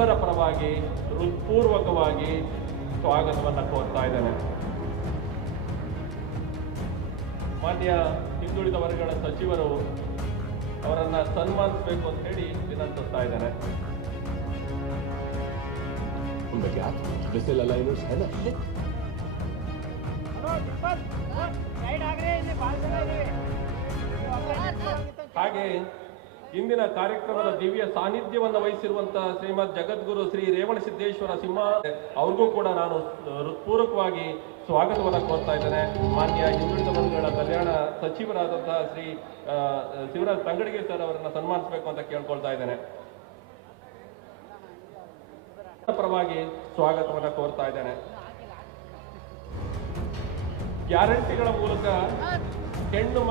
ನಿಮ್ಮೆಲ್ಲರ ಪರವಾಗಿ ಹೃತ್ಪೂರ್ವಕವಾಗಿ ಸ್ವಾಗತವನ್ನು ಕೋರ್ತಾ ಇದ್ದೇನೆ. ಮಾನ್ಯ ಹಿಂದುಳಿದ ವರ್ಗಗಳ ಸಚಿವರು ಅವರನ್ನು ಸನ್ಮಾನಿಸಬೇಕು ಅಂತ ಹೇಳಿ ವಿನಂತಿಸ್ತಾ ಇದ್ದೇನೆ. ಹಾಗೆ ಇಂದಿನ ಕಾರ್ಯಕ್ರಮದ ದಿವ್ಯ ಸಾನ್ನಿಧ್ಯವನ್ನು ವಹಿಸಿರುವಂತಹ ಶ್ರೀಮದ್ ಜಗದ್ಗುರು ಶ್ರೀ ರೇವಣಸಿದ್ದೇಶ್ವರ ಸಿಂಹ ಅವ್ರಿಗೂ ಕೂಡ ನಾನು ಹೃತ್ಪೂರ್ವಕವಾಗಿ ಸ್ವಾಗತವನ್ನು ಕೋರ್ತಾ ಇದ್ದೇನೆ. ಮಾನ್ಯ ಹಿಂದುಳಿದ ವರ್ಗಗಳ ಕಲ್ಯಾಣ ಸಚಿವರಾದಂತಹ ಶ್ರೀ ಶಿವರಾಜ್ ತಂಗಡಿಗೆ ಸರ್ ಅವರನ್ನ ಸನ್ಮಾನಿಸಬೇಕು ಅಂತ ಕೇಳ್ಕೊಳ್ತಾ ಇದ್ದೇನೆ. ಪರವಾಗಿ ಸ್ವಾಗತವನ್ನು ಕೋರ್ತಾ ಇದ್ದೇನೆ. ಗ್ಯಾರಂಟಿಗಳ ಮೂಲಕ ಹೆಣ್ಣು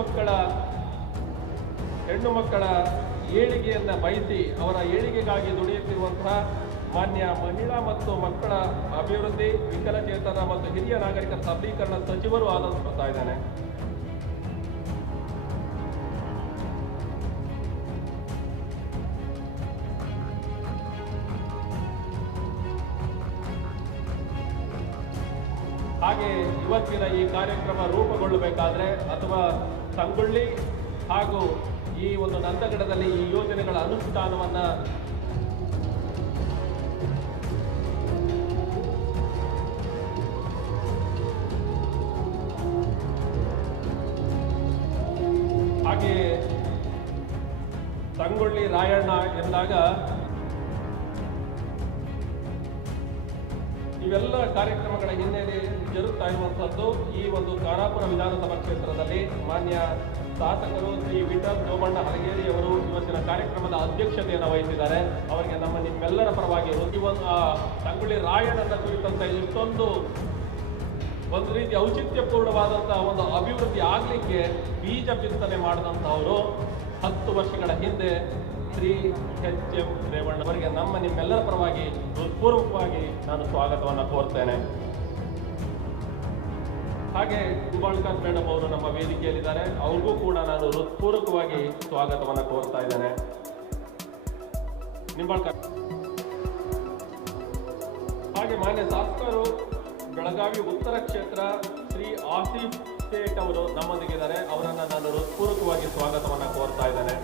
ಮಕ್ಕಳ ಏಳಿಗೆಯನ್ನ ಬಯಸಿ ಅವರ ಏಳಿಗೆಗಾಗಿ ದುಡಿಯುತ್ತಿರುವಂತಹ ಮಾನ್ಯ ಮಹಿಳಾ ಮತ್ತು ಮಕ್ಕಳ ಅಭಿವೃದ್ಧಿ, ವಿಕಲಚೇತನ ಮತ್ತು ಹಿರಿಯ ನಾಗರಿಕರ ಸಬಲೀಕರಣ ಸಚಿವರು ಆದಂತ ಇದ್ದಾನೆ. ಹಾಗೆ ಇವತ್ತಿನ ಈ ಕಾರ್ಯಕ್ರಮ ರೂಪುಗೊಳ್ಳಬೇಕಾದ್ರೆ ಅಥವಾ ಸಂಗೊಳ್ಳಿ ಹಾಗೂ ಈ ಒಂದು ನಂದಗಡದಲ್ಲಿ ಈ ಯೋಜನೆಗಳ ಅನುಷ್ಠಾನವನ್ನ ಹಾಗೆ ಸಂಗೊಳ್ಳಿ ರಾಯಣ್ಣ ಎಂದಾಗ ಇವೆಲ್ಲ ಕಾರ್ಯಕ್ರಮಗಳ ಹಿನ್ನೆಲೆ ಜರುಗ್ತಾ ಇರುವಂತಹದ್ದು ಈ ಒಂದು ಖಾನಾಪುರ ವಿಧಾನಸಭಾ ಕ್ಷೇತ್ರದಲ್ಲಿ ಮಾನ್ಯ ಶಾಸಕರು ಶ್ರೀ ವಿಠಲ್ ಸೋಮಣ್ಣ ಹಲಗೇರಿ ಅವರು ಇವತ್ತಿನ ಕಾರ್ಯಕ್ರಮದ ಅಧ್ಯಕ್ಷತೆಯನ್ನು ವಹಿಸಿದ್ದಾರೆ. ಅವರಿಗೆ ನಿಮ್ಮೆಲ್ಲರ ಪರವಾಗಿ ಸಂಗೊಳ್ಳಿ ರಾಯಣ್ಣನ ಕುರಿತಂತೆ ಇಷ್ಟೊಂದು ಒಂದು ರೀತಿ ಔಚಿತ್ಯಪೂರ್ಣವಾದಂತಹ ಒಂದು ಅಭಿವೃದ್ಧಿ ಆಗಲಿಕ್ಕೆ ಬೀಜ ಬಿತ್ತನೆ ಮಾಡಿದಂಥವರು 10 ವರ್ಷಗಳ ಹಿಂದೆ ಶ್ರೀ ಎಚ್.ಎಂ. ರೇವಣ್ಣ ಅವರಿಗೆ ನಿಮ್ಮೆಲ್ಲರ ಪರವಾಗಿ ಹೃತ್ಪೂರ್ವಕವಾಗಿ ನಾನು ಸ್ವಾಗತವನ್ನು ಕೋರ್ತೇನೆ. ಹಾಗೆ ನಿಂಬಾಳ್ಕರ್ ಮೇಡಮ್ ಅವರು ನಮ್ಮ ವೇದಿಕೆಯಲ್ಲಿದ್ದಾರೆ. ಅವ್ರಿಗೂ ಕೂಡ ನಾನು ಹೃತ್ಪೂರ್ವಕವಾಗಿ ಸ್ವಾಗತವನ್ನು ಕೋರ್ತಾ ಇದ್ದೇನೆ. ನಿಂಬಾಳ್ಕರ್ ಹಾಗೆ ಮಾನ್ಯ ಶಾಸಕರು ಬೆಳಗಾವಿ ಉತ್ತರ ಕ್ಷೇತ್ರ ಶ್ರೀ ಆಸಿಫ್ ಶೇಖ್ ಅವರು ನಮ್ಮೊಂದಿಗಿದ್ದಾರೆ. ಅವರನ್ನು ನಾನು ಹೃತ್ಪೂರ್ವಕವಾಗಿ ಸ್ವಾಗತವನ್ನು ಕೋರ್ತಾ ಇದ್ದೇನೆ.